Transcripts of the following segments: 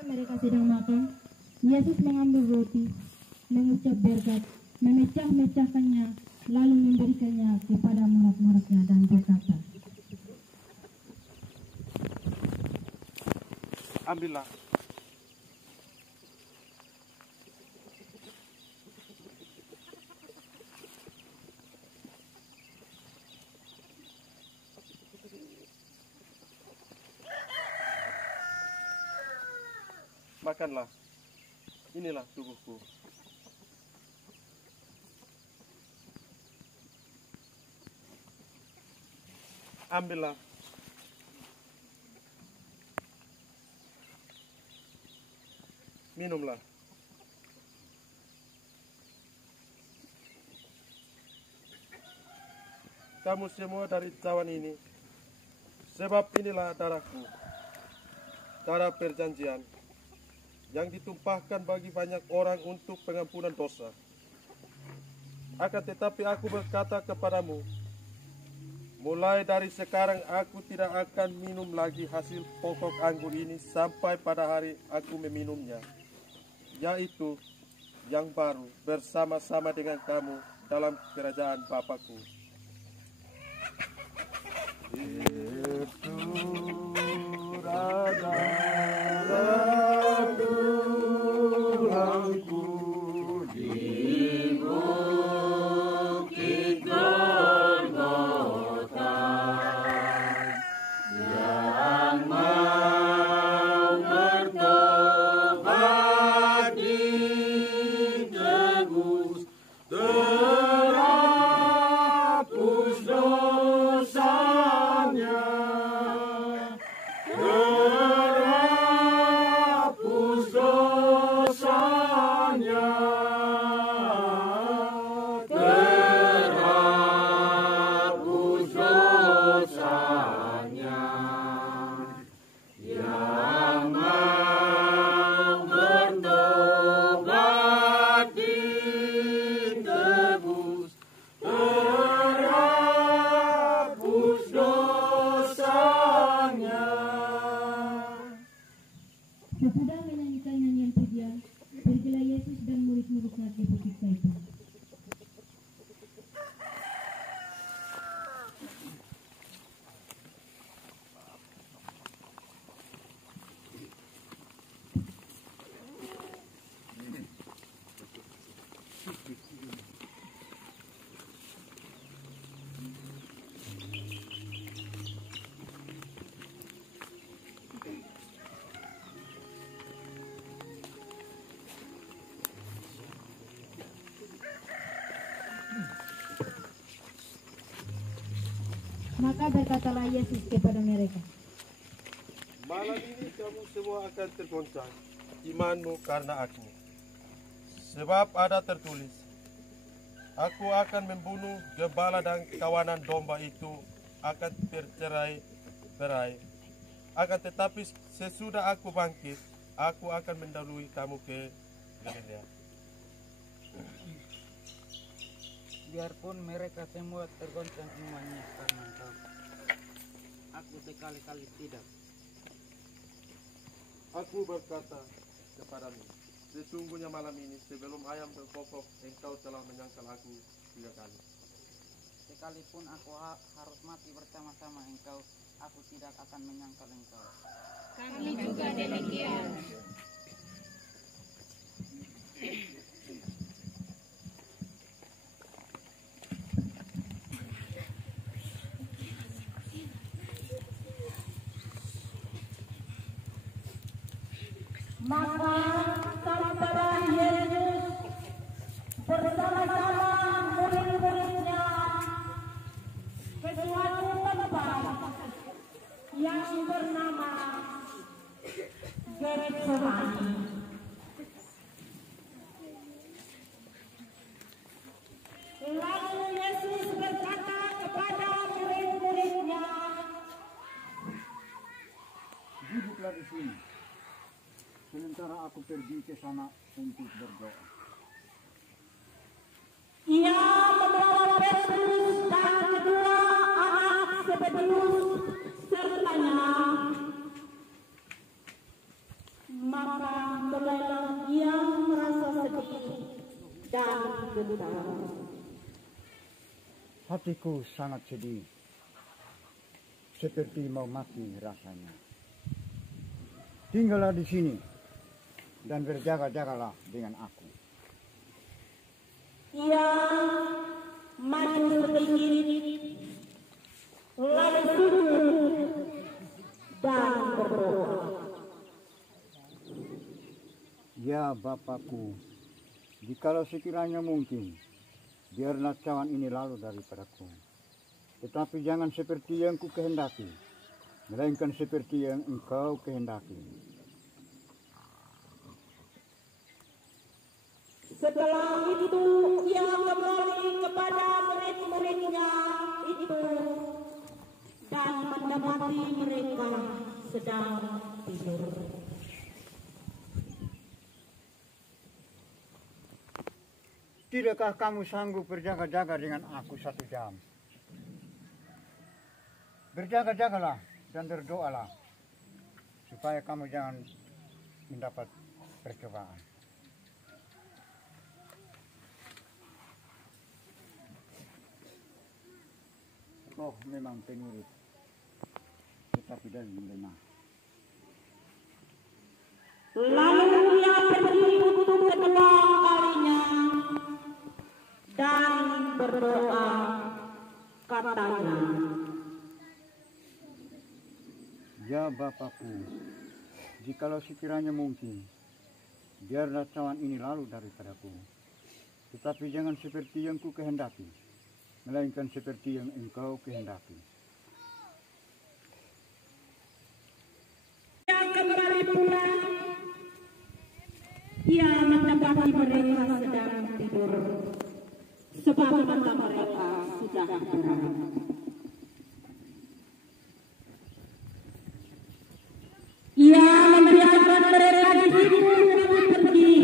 Sesudah mereka sedang makan, Yesus mengambil roti, mengucap berkat, memecah-mecahkannya, lalu memberikannya kepada murid-muridnya dan berkata, ambillah. Makanlah, inilah tubuhku. Ambillah. Minumlah. Kamu semua dari cawan ini, sebab inilah darahku, darah perjanjian, yang ditumpahkan bagi banyak orang untuk pengampunan dosa. Akan tetapi aku berkata kepadamu, mulai dari sekarang aku tidak akan minum lagi hasil pokok anggur ini sampai pada hari aku meminumnya, yaitu yang baru bersama-sama dengan kamu dalam kerajaan Bapakku. Itu adalah tulangku di bukit Golgota, yang mau bertobat ditebus, terhapus dosanya, terhapus dosanya, terhapus dosanya, yang mau bertobat ditebus, terhapus dosanya. sesudah menyanyikan nyanyian pujian, pergilah Yesus dan murid-muridnya ke Bukit Zaitun. Maka berkatalah Yesus kepada mereka, Malam ini kamu semua akan tergoncang imanmu karena aku. Sebab ada tertulis, aku akan membunuh gembala dan kawanan domba itu akan bercerai-berai. Akan tetapi sesudah aku bangkit, aku akan mendahului kamu ke Galilea. Biarpun mereka semua tergoncang imannya karena engkau, aku sekali-kali tidak. Aku berkata kepadamu, sesungguhnya malam ini sebelum ayam berkokok, engkau telah menyangkal aku 3 kali. Sekalipun aku harus mati bersama-sama engkau, aku tidak akan menyangkal engkau. Kami juga demikian. maka sampailah Yesus bersama-sama murid-muridnya ke suatu tempat yang bernama Getsemani. Lalu Yesus berkata kepada murid-muridnya, duduklah di sini, sementara aku pergi ke sana untuk berdoa. Ia membawa Petrus dan kedua anak Zebedius sertanya. maka mulailah ia merasa sedih dan gentar. Hatiku sangat sedih, seperti mau mati rasanya. Tinggallah di sini dan berjaga-jagalah dengan aku. Ia maju sedikit, lalu sujud dan berdoa. Ya Bapakku, jikalau sekiranya mungkin, biarlah cawan ini lalu daripadaku. Tetapi jangan seperti yang ku kehendaki, melainkan seperti yang Engkau kehendaki. Setelah itu ia kembali kepada murid-muridnya itu dan mendapati mereka sedang tidur. Tidakkah kamu sanggup berjaga-jaga dengan aku 1 jam? Berjaga-jagalah dan berdoalah, supaya kamu jangan mendapat percobaan. Oh, memang penurut, tetapi dari lemah. Lalu ia pergi untuk kedua kalinya dan berdoa, katanya, Ya Bapakku, jikalau sekiranya mungkin, biarlah cawan ini lalu daripadaku. Tetapi jangan seperti yang ku kehendaki, melainkan seperti yang Engkau kehendaki. ia kembali pulang. Ia mendapati mereka sedang tidur, sebab mata mereka sudah terang. Ia membiarkan mereka di situ sampai pergi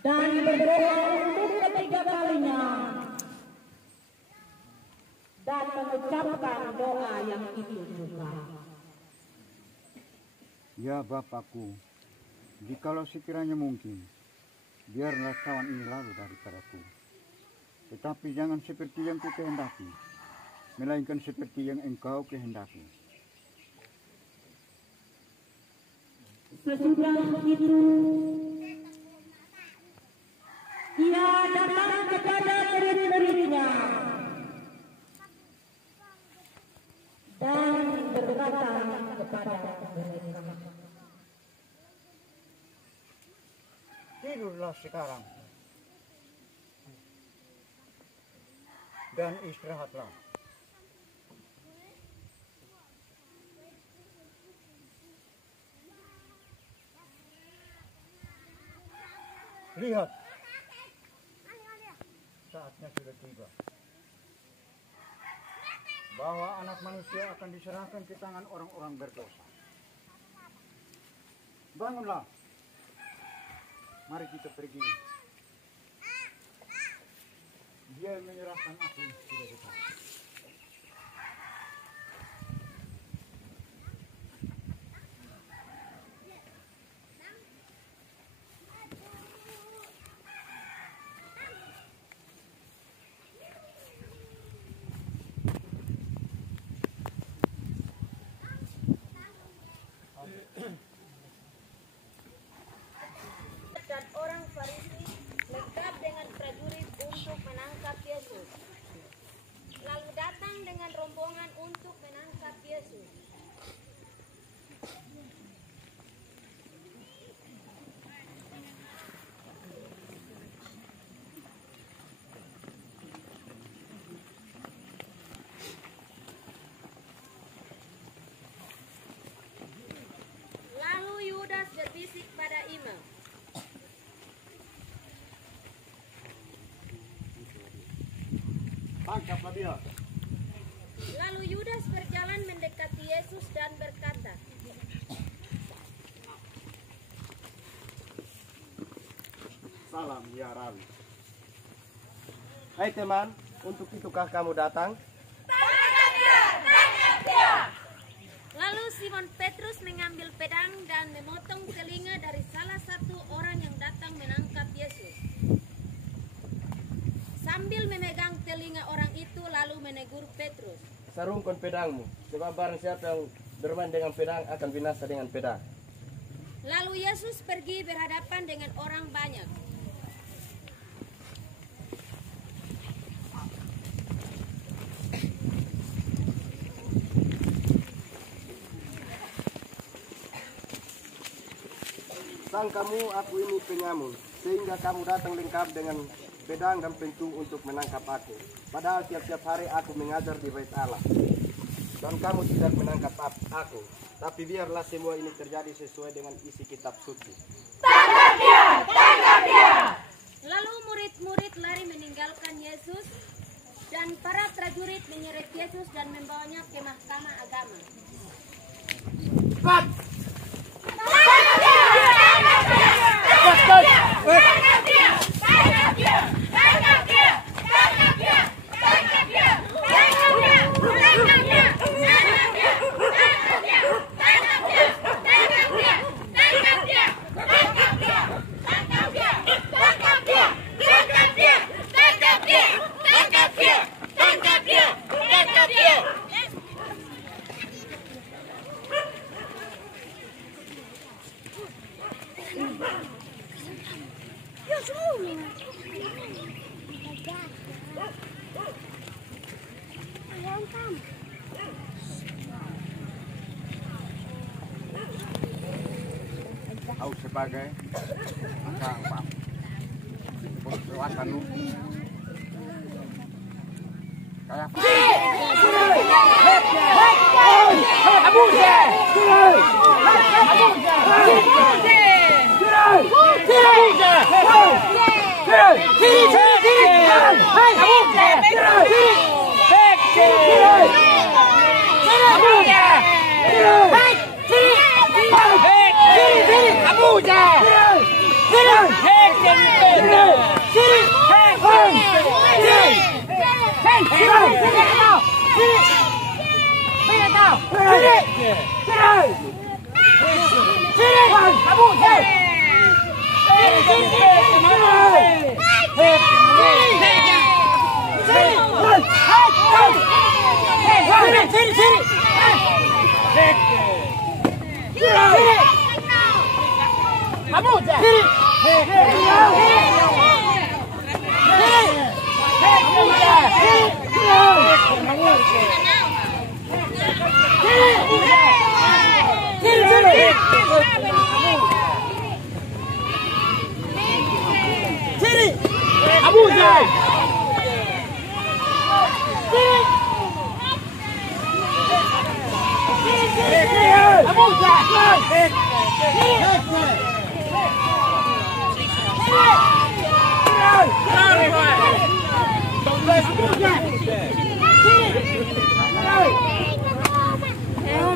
dan berdoa untuk ketiga kalinya dan mengucapkan doa yang itu juga. Ya Bapakku, jikalau sekiranya mungkin, biarlah cawan ini lalu daripadaku. Tetapi jangan seperti yang ku kehendaki, melainkan seperti yang Engkau kehendaki. Sesudah itu, ia datang kepada murid-muridnya dan berkata kepada mereka, Tidurlah sekarang dan istirahatlah. Lihat, saatnya sudah tiba bahwa anak manusia akan diserahkan ke tangan orang-orang berdosa. Bangunlah, mari kita pergi. Dia menyerahkan aku sudah dekat. Dan orang Farisi lengkap dengan prajurit untuk menangkap Yesus. Lalu datang dengan rombongan untuk menangkap Yesus. Lalu Yudas berbisik pada imam, Tangkaplah dia. lalu Yudas berjalan mendekati Yesus dan berkata, Salam ya Rabi. Hai teman, untuk itukah kamu datang? Lalu Simon Simon Petrus mengambil pedang dan memotong telinga dari salah satu orang yang datang menangkap Yesus. Sambil memegang telinga orang itu lalu menegur Petrus. Sarungkan pedangmu, sebab barang siapa yang bermain dengan pedang akan binasa dengan pedang. Lalu Yesus pergi berhadapan dengan orang banyak. Sangkamu aku ini penyamun, sehingga kamu datang lengkap dengan pedang dan pentung untuk menangkap aku. Padahal tiap-tiap hari aku mengajar di bait Allah. Dan kamu tidak menangkap aku. Tapi biarlah semua ini terjadi sesuai dengan isi kitab suci. Tangkap dia! Tangkap dia! Lalu murid-murid lari meninggalkan Yesus dan para prajurit menyeret Yesus dan membawanya ke mahkamah agama. Cepat! Aku sebagai apa? Perwakilan lu. Kayak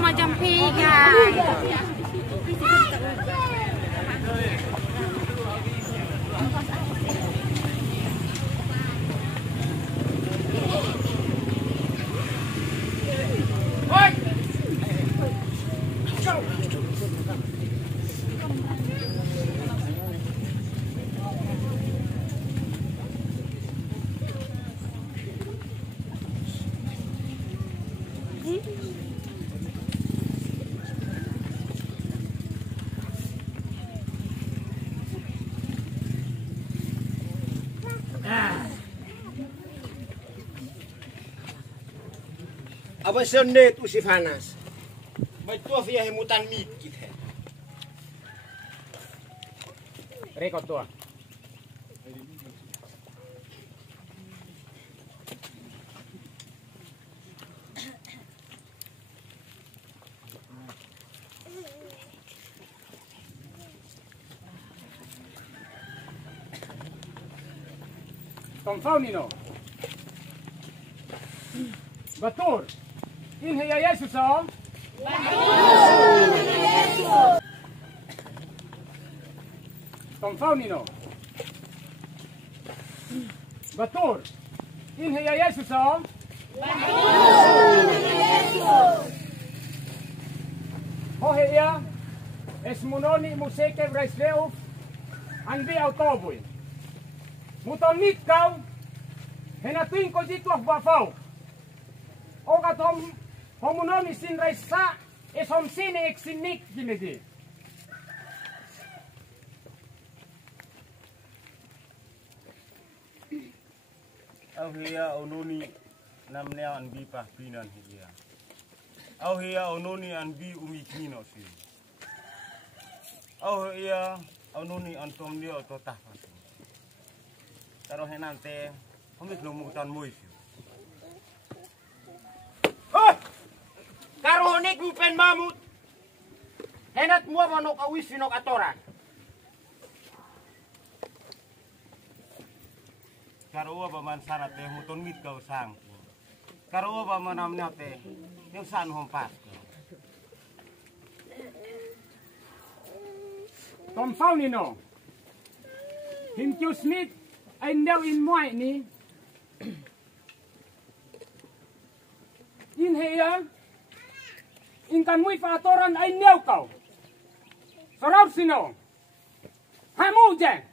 macam piga. Apa sendet usifanas? Betul via hemutan mikit. Rekod tua. Confaunino. Batur. Inhe ya Yesus om. Confaunino. Batur. Inhe ya Yesus om. Hohea, es munoni museke vreisleuf, anbi autobui. Muton nitkau, henatuin ko jituah bafau. Ogat homunoni sin reisa, es hom sine eksinik ginegi. Auhia ononi namnea anbi pahpinan hiya. Auhia ononi anbi umikino si. Auhia ononi antomni ototah pasu. Karo henante homik nomutan muisi. Oh! Karo honik mupen mamut. Henat mua manok awis sinok atoran. Karo ba man sarate muton mit kau sang. Karo ba man namnya te yung san hompas. Tom Faunino. Himkiu Smith ay ndaw in muay ni. In heya. In kan mui paatoran ay ndaw kau. Soraw sino. Hamu jen.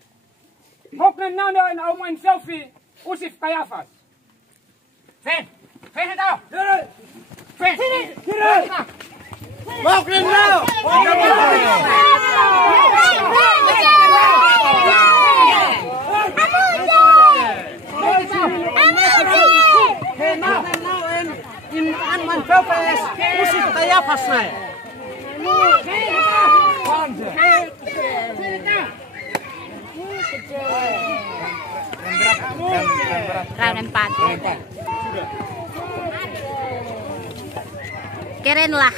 Moknen nano en aumain selfie usif Kayafas. Fen ito. Fen. Moknen now! In anman selfie usif Kayafas na. Round 4. Keren lah.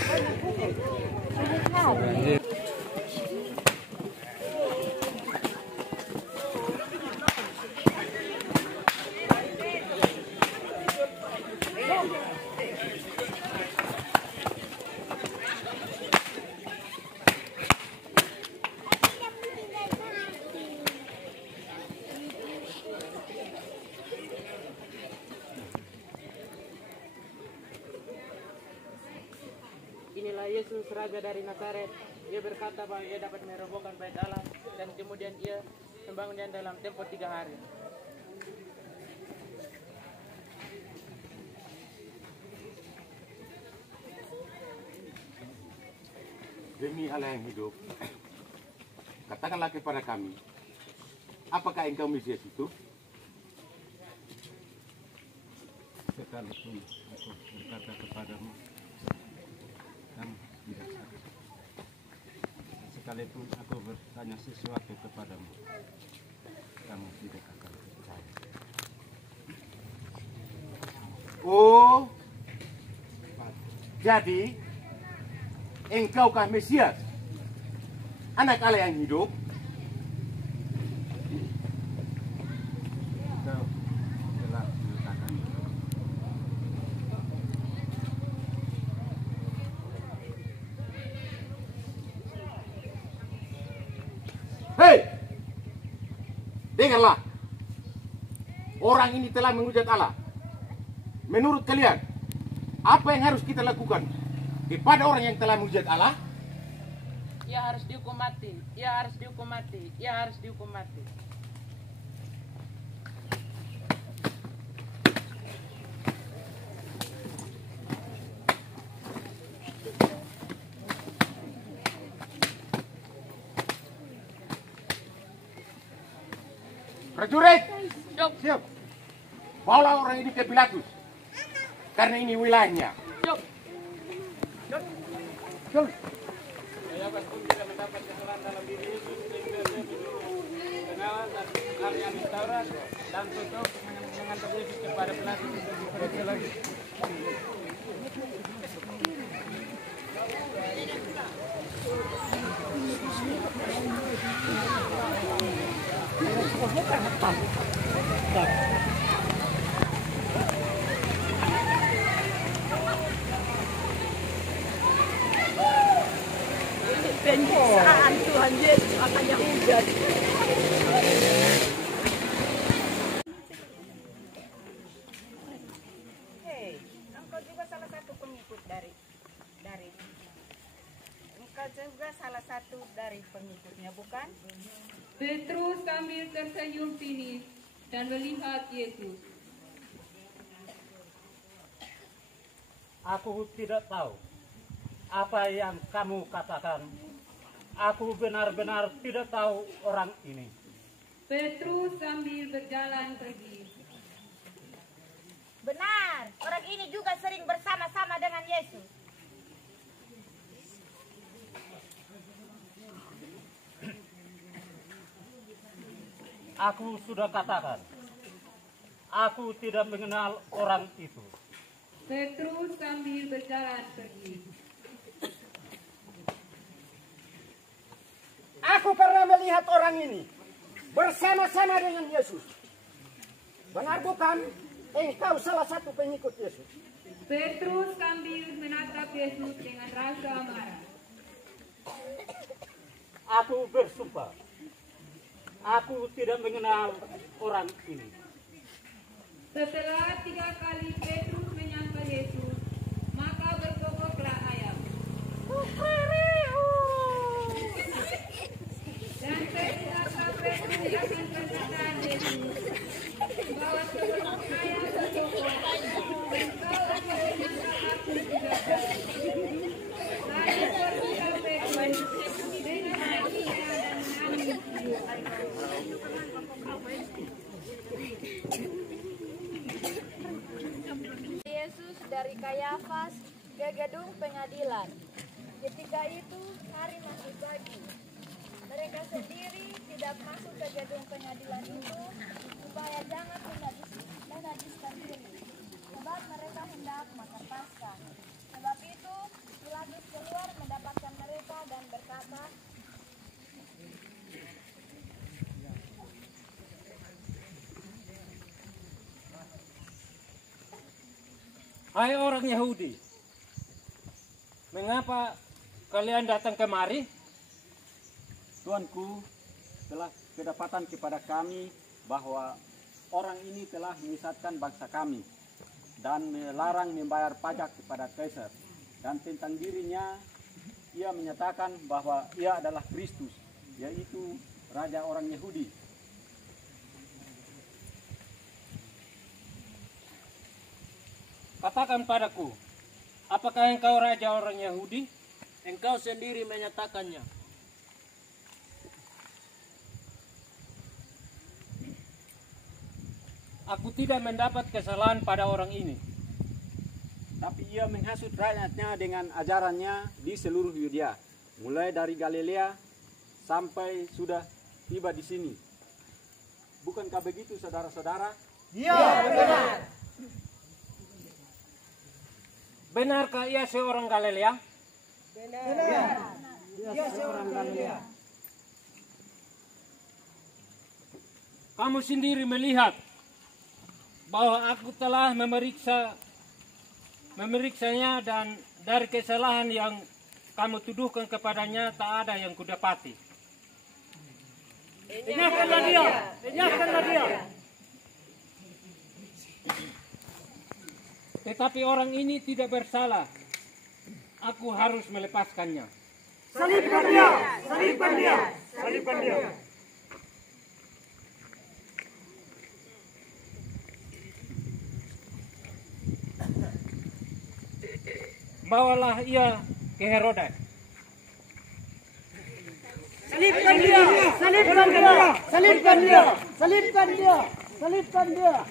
Inilah Yesus Raja dari Nazaret. Ia berkata bahwa ia dapat merobohkan bait Allah dan kemudian ia membangunnya dalam tempo 3 hari. Demi Allah yang hidup, katakanlah kepada kami, apakah engkau Mesias itu? Sekalipun aku berkata kepadamu, kamu tidak salah. Sekalipun aku bertanya sesuatu kepadamu, kamu tidak akan percaya. Oh, jadi engkaukah Mesias, anak Allah yang hidup? Kau telah mengatakan Hei, dengarlah, orang ini telah menghujat Allah. Menurut kalian, apa yang harus kita lakukan kepada orang yang telah menghujat Allah? Ia harus dihukum mati. Ia harus dihukum mati. Ia harus dihukum mati. Prajurit, siap. Bawalah orang ini ke Pilatus, karena ini wilayahnya. Kayafas pun tidak mendapat kesalahan dalam diri Yesus sehingga dia menyuruh pengawas dan ahli Taurat dan tutup mengantar Yesus kepada Pilatus untuk diperiksa lagi. Penyiksa Tuhan Yesus akan Yahudan. Hei, engkau juga salah satu pengikut dari pengikutnya, bukan? Petrus sambil tersenyum sinis dan melihat Yesus. Aku tidak tahu apa yang kamu katakan. Aku benar-benar tidak tahu orang ini. Petrus sambil berjalan pergi. Benar, orang ini juga sering bersama-sama dengan Yesus. Aku sudah katakan, aku tidak mengenal orang itu. Petrus sambil berjalan pergi. Aku pernah melihat orang ini bersama-sama dengan Yesus. Benar bukan? Engkau salah satu pengikut Yesus. Petrus sambil menatap Yesus dengan rasa marah. Aku bersumpah, aku tidak mengenal orang ini. Setelah 3 kali Petrus menyangkal Yesus, maka berkokoklah ayam. Dan setelah Petrus akan perkataan Yesus, bahwa sebelum ayam berkokok, engkau akan menyangkal aku juga. Lalu berkata Petrus dengan hatinya dan menangis. Yesus dari Kayafas ke gedung pengadilan. Ketika itu hari masih pagi. Mereka sendiri tidak masuk ke gedung pengadilan itu supaya jangan menajiskan diri. Sebab mereka hendak makan Paskah. Sebab itu Pilatus keluar mendapatkan mereka dan berkata, Hai orang Yahudi, mengapa kalian datang kemari? Tuanku, telah kedapatan kepada kami bahwa orang ini telah menyesatkan bangsa kami dan melarang membayar pajak kepada Kaisar. Dan tentang dirinya, ia menyatakan bahwa ia adalah Kristus, yaitu Raja orang Yahudi. Katakan padaku, apakah engkau raja orang Yahudi? Engkau sendiri menyatakannya. Aku tidak mendapat kesalahan pada orang ini. Tapi ia menghasut rakyatnya dengan ajarannya di seluruh Yudea, mulai dari Galilea sampai sudah tiba di sini. Bukankah begitu, saudara-saudara? Ya, benar. Benarkah ia seorang Galilea? Benar. Dia seorang Galilea. Kamu sendiri melihat bahwa aku telah memeriksanya dan dari kesalahan yang kamu tuduhkan kepadanya tak ada yang kudapati. Enyahkanlah dia. Enyahkanlah dia. Tetapi orang ini tidak bersalah. Aku harus melepaskannya. Salibkan dia. Salibkan dia. Salibkan dia. Bawalah ia ke Herodes. Salibkan dia. Salibkan dia. Salibkan dia. Salibkan dia. Salibkan dia.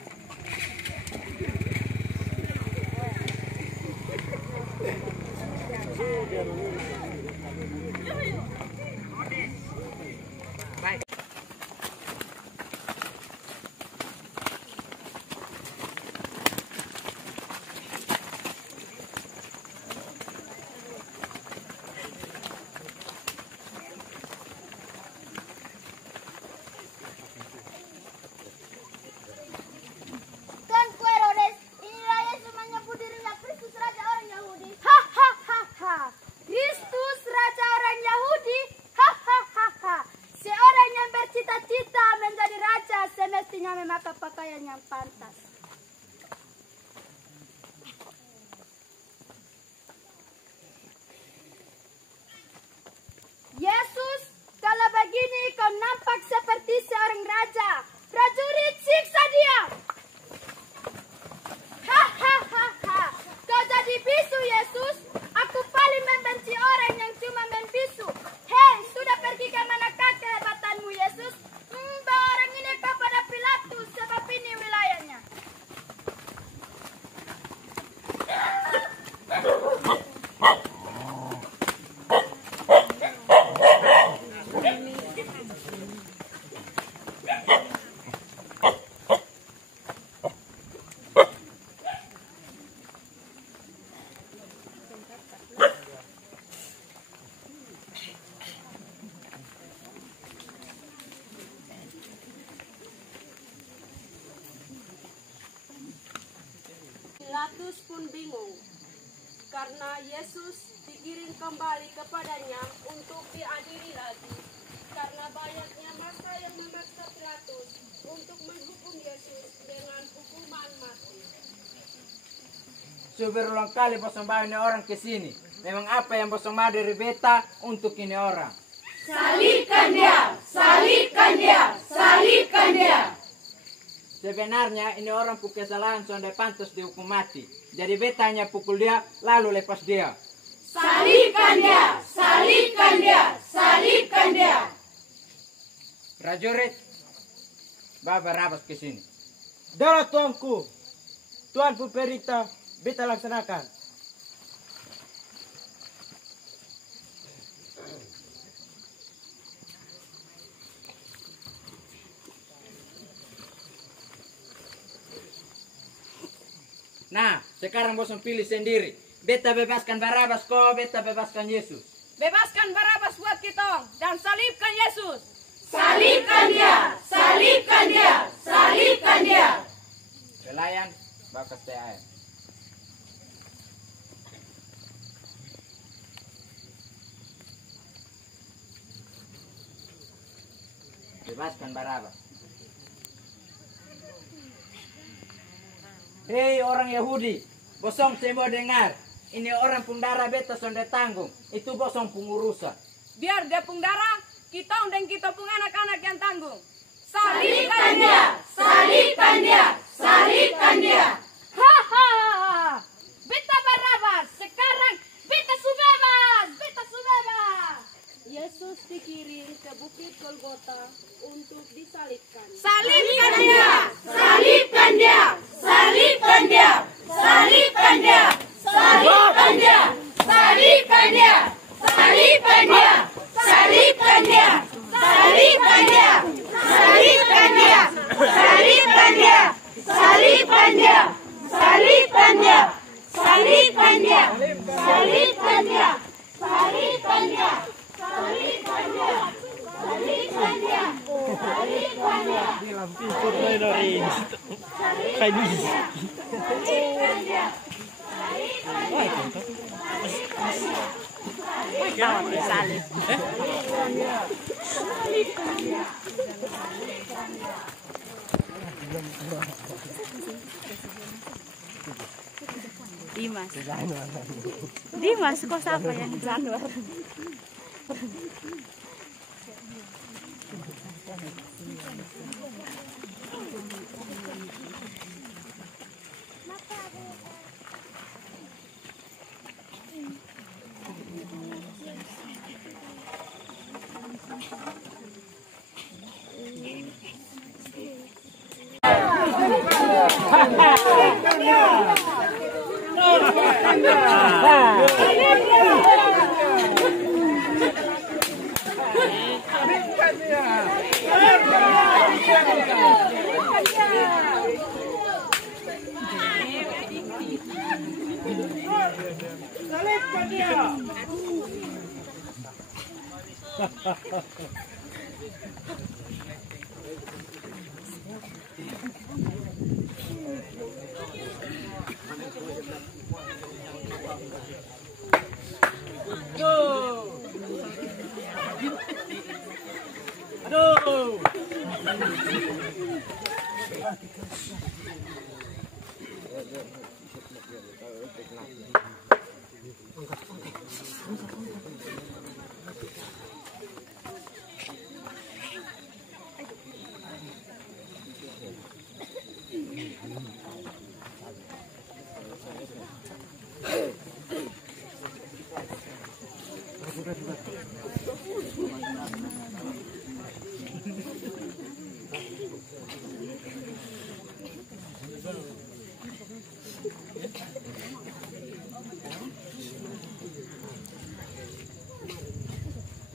Tuanku Herodes, inilah Yesus menyebut dirinya Kristus Raja orang Yahudi. Hahaha. Kristus Raja orang Yahudi. Hahaha. Seorang yang bercita-cita menjadi raja semestinya memakai pakaian yang pantas. Yesus Pilatus pun bingung, karena Yesus digiring kembali kepadanya untuk diadili lagi, karena banyaknya massa yang memaksa Pilatus untuk menghukum Yesus dengan hukuman mati. Berulang kali bosong bawa ini orang ke sini. Memang apa yang bosong bawa dari beta untuk ini orang? Salibkan dia! Salibkan dia! Salibkan dia! Sebenarnya ini orang pukul kesalahan sudah pantas dihukum mati. Jadi beta hanya pukul dia lalu lepas dia. Salibkan dia! Salibkan dia! Salibkan dia! Prajurit, bawa Barabas ke sini. Darah tuanku, Tuan pun perintah, beta laksanakan. Nah, sekarang bosong pilih sendiri. Beta bebaskan Barabas kok, beta bebaskan Yesus. Bebaskan Barabas buat kita dan salibkan Yesus. Salibkan dia! Salibkan dia! Salibkan dia! Pelayan, bakas teh air. Bebaskan Barabas. Hei orang Yahudi, bosong saya mau dengar. Ini orang pengdarah beta sudah tanggung. Itu bosong pengurusan. Biar dia pengdarah, kita undang kita pun anak-anak yang tanggung. Salibkan dia! Salibkan dia! Salibkan dia! Hahaha! Beta Barabas, sekarang beta su bebas! Beta su bebas! Yesus dikirim ke Bukit Golgota untuk disalibkan. Salibkan dia! Salibkan dia! Salibkan dia! Salibkan dia! Salibkan dia! Salibkan dia! Salibkan dia! Salibkan dia! Salibkan dia! Salibkan dia! Salibkan dia! Salibkan dia! Salibkan dia! Salibkan dia! Salibkan dia! Salibkan dia! Salibkan dia! Salibkan dia! Salibkan dia! Ikut lain dari kayak ini. Salibkan dia! Dimas, kok siapa yang Januar?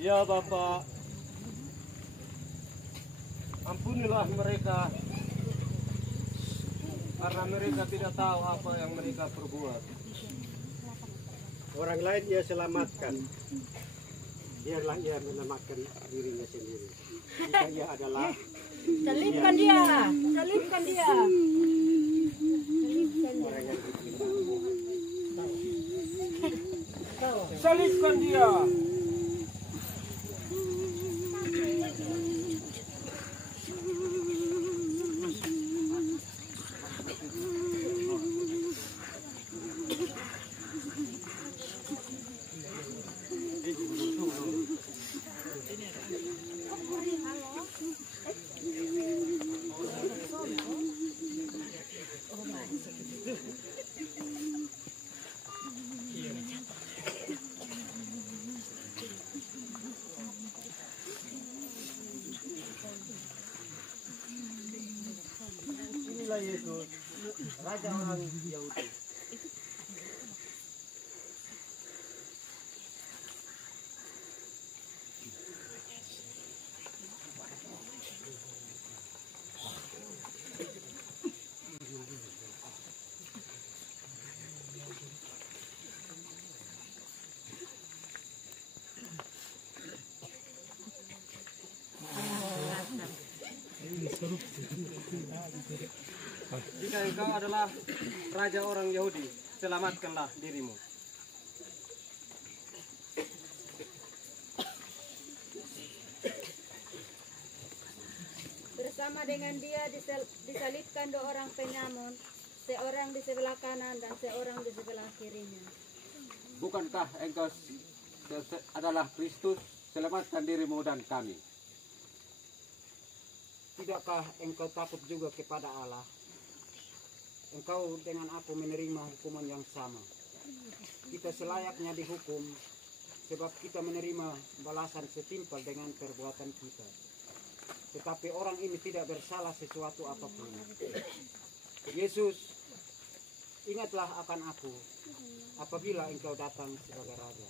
Ya Bapak, ampunilah mereka karena mereka tidak tahu apa yang mereka perbuat. Orang lain ia selamatkan, biarlah ia menyelamatkan dirinya sendiri. Jika ia adalah Salibkan dia! Salibkan dia! orang yang dipilih. salibkan dia. Inilah Yesus, Raja orang Yahudi. Jika engkau adalah raja orang Yahudi, selamatkanlah dirimu. Bersama dengan dia disalibkan 2 orang penyamun, seorang di sebelah kanan dan seorang di sebelah kirinya. Bukankah engkau adalah Kristus? Selamatkan dirimu dan kami. Tidakkah engkau takut juga kepada Allah? Engkau dengan aku menerima hukuman yang sama. Kita selayaknya dihukum sebab kita menerima balasan setimpal dengan perbuatan kita. Tetapi orang ini tidak bersalah sesuatu apapun. Yesus, ingatlah akan aku apabila engkau datang sebagai raja.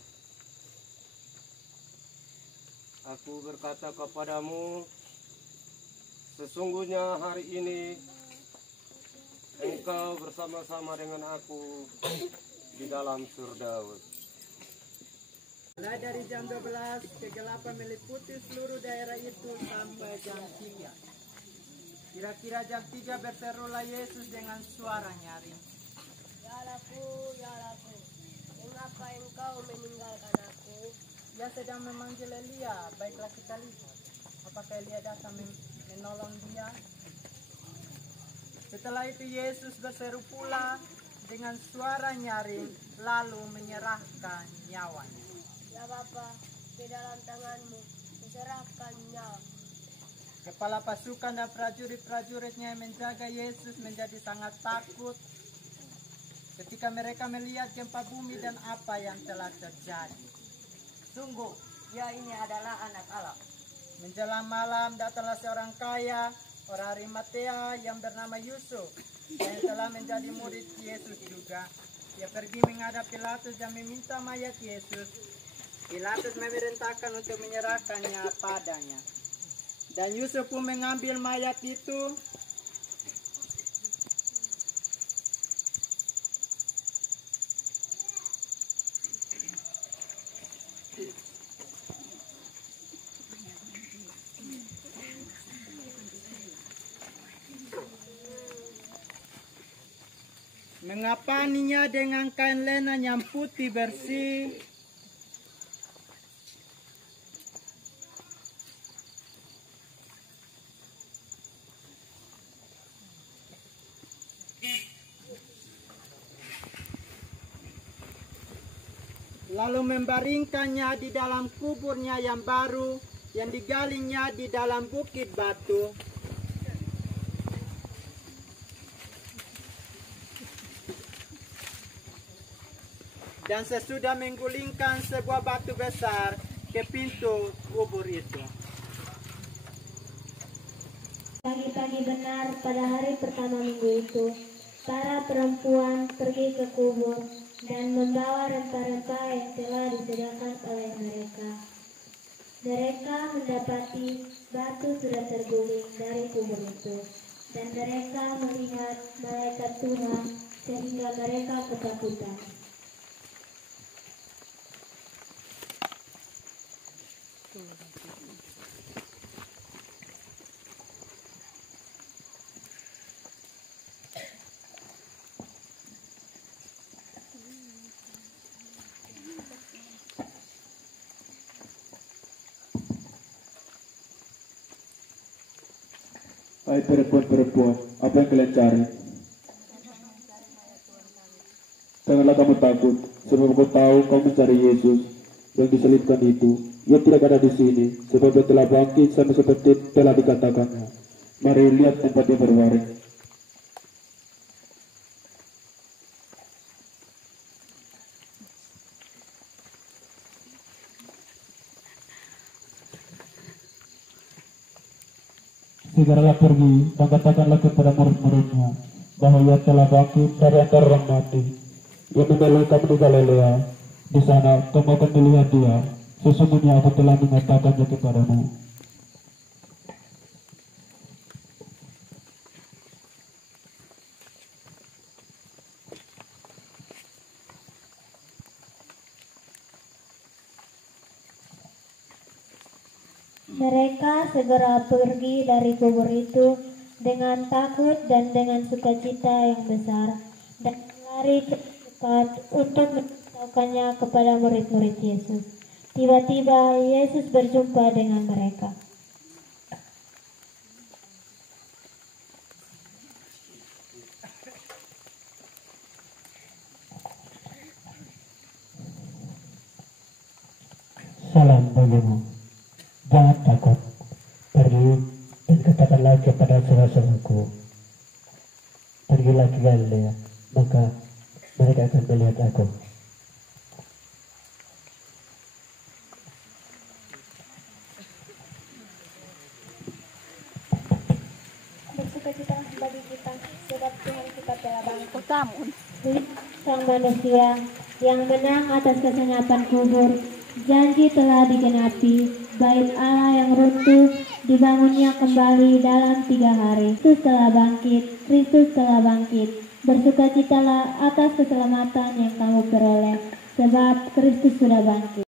Aku berkata kepadamu, sesungguhnya hari ini engkau bersama-sama dengan aku di dalam surga. Mulai dari jam 12, kegelapan meliputi seluruh daerah itu sampai jam 3. Kira-kira jam 3 berserulah Yesus dengan suara nyaring. Ya Rabku, mengapa engkau meninggalkan aku? Dia sedang memanggil Elia, baiklah kita lihat. Apakah Elia datang menolong dia? Setelah itu Yesus berseru pula dengan suara nyaring, lalu menyerahkan nyawanya. Ya Bapa, ke dalam tanganmu diserahkan nyawa. Kepala pasukan dan prajurit-prajuritnya yang menjaga Yesus menjadi sangat takut ketika mereka melihat gempa bumi dan apa yang telah terjadi. Sungguh, dia ini adalah anak Allah. Menjelang malam datanglah seorang kaya, orang Arimatea yang bernama Yusuf, yang telah menjadi murid Yesus juga. Dia pergi menghadap Pilatus dan meminta mayat Yesus. Pilatus memerintahkan untuk menyerahkannya padanya. Dan Yusuf pun mengambil mayat itu. Mengapaninya dengan kain lena yang putih bersih. Lalu membaringkannya di dalam kuburnya yang baru yang digalinya di dalam bukit batu. Dan sesudah menggulingkan sebuah batu besar ke pintu kubur itu. Pagi-pagi benar pada hari pertama minggu itu, para perempuan pergi ke kubur dan membawa rempah-rempah yang telah disediakan oleh mereka. Mereka mendapati batu sudah terguling dari kubur itu, dan mereka melihat malaikat Tuhan sehingga mereka ketakutan. Hai perempuan-perempuan, apa yang kalian cari? Janganlah kamu takut, sebab aku tahu kamu mencari Yesus yang disalibkan itu. Ia tidak ada di sini, sebab dia telah bangkit sama seperti telah dikatakannya. Mari lihat tempat dia berbaring. Segeralah pergi dan katakanlah kepada murid-muridnya bahwa ia telah bangkit dari antara orang mati. Ia membelai kamu di Galilea. Di sana kamu akan melihat dia. Sesungguhnya aku telah mengatakannya kepadamu. Mereka segera pergi dari kubur itu dengan takut dan dengan sukacita yang besar, dan lari cepat untuk memberitahukannya kepada murid-murid Yesus. Tiba-tiba Yesus berjumpa dengan mereka. Salam bagimu. Jangan takut, pergi dan katakanlah kepada saudara-saudaraku, pergilah ke Galilea, maka mereka akan melihat aku. Bersukacita bagi kita, sebab Tuhan kita telah bangkit. Sang manusia yang menang atas kesenyapan kubur, janji telah digenapi. Bait Allah yang runtuh dibangunnya kembali dalam 3 hari. Kristus telah bangkit. Bersukacitalah atas keselamatan yang kamu peroleh, sebab Kristus sudah bangkit.